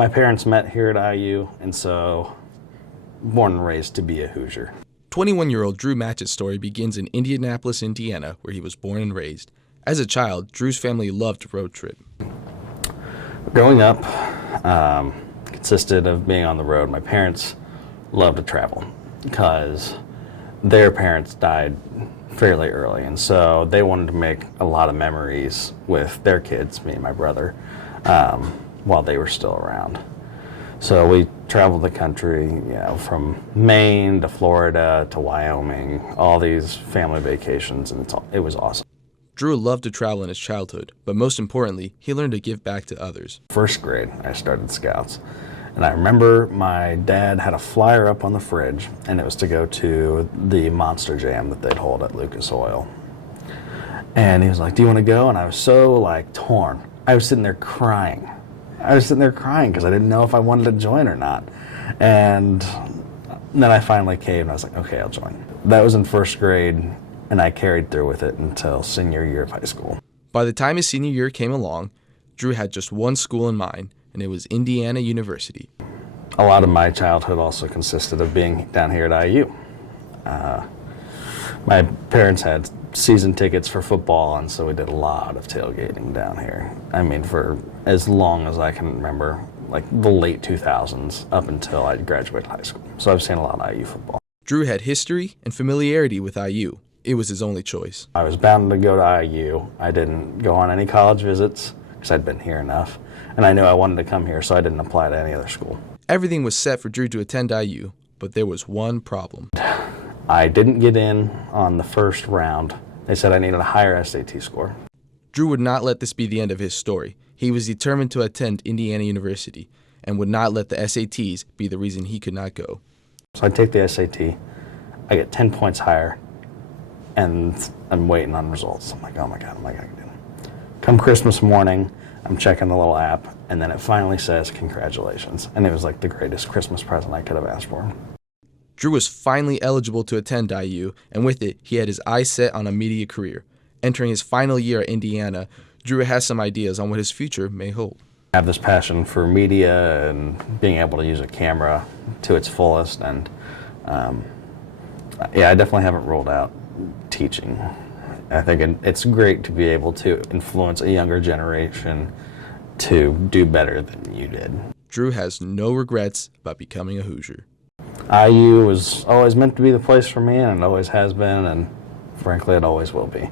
My parents met here at IU, and so born and raised to be a Hoosier. 21-year-old Drew Matchett's story begins in Indianapolis, Indiana, where he was born and raised. As a child, Drew's family loved to road trip. Growing up consisted of being on the road. My parents loved to travel because their parents died fairly early, and so they wanted to make a lot of memories with their kids, me and my brother, while they were still around. So we traveled the country, from Maine to Florida to Wyoming, all these family vacations, and it was awesome. Drew loved to travel in his childhood, but most importantly, he learned to give back to others. First grade, I started Scouts, and I remember my dad had a flyer up on the fridge, and it was to go to the Monster Jam that they'd hold at Lucas Oil. And he was like, "Do you want to go?" And I was so torn. I was sitting there crying. Because I didn't know if I wanted to join or not. And then I finally caved, and I was like, okay, I'll join. That was in first grade, and I carried through with it until senior year of high school. By the time his senior year came along, Drew had just one school in mind, and it was Indiana University. A lot of my childhood also consisted of being down here at IU. My parents had season tickets for football, and so we did a lot of tailgating down here. I mean, for as long as I can remember, the late 2000s up until I graduated high school. So I've seen a lot of IU football. Drew had history and familiarity with IU. It was his only choice. I was bound to go to IU. I didn't go on any college visits because I'd been here enough, and I knew I wanted to come here, so I didn't apply to any other school. Everything was set for Drew to attend IU, but there was one problem. I didn't get in on the first round. They said I needed a higher SAT score. Drew would not let this be the end of his story. He was determined to attend Indiana University and would not let the SATs be the reason he could not go. So I take the SAT, I get 10 points higher, and I'm waiting on results. I'm like, oh my God, am I going to get it? Come Christmas morning, I'm checking the little app, and then it finally says congratulations. And it was the greatest Christmas present I could have asked for. Drew was finally eligible to attend IU, and with it, he had his eyes set on a media career. Entering his final year at Indiana, Drew has some ideas on what his future may hold. I have this passion for media and being able to use a camera to its fullest, and I definitely haven't ruled out teaching. I think it's great to be able to influence a younger generation to do better than you did. Drew has no regrets about becoming a Hoosier. IU was always meant to be the place for me, and it always has been, and frankly, it always will be.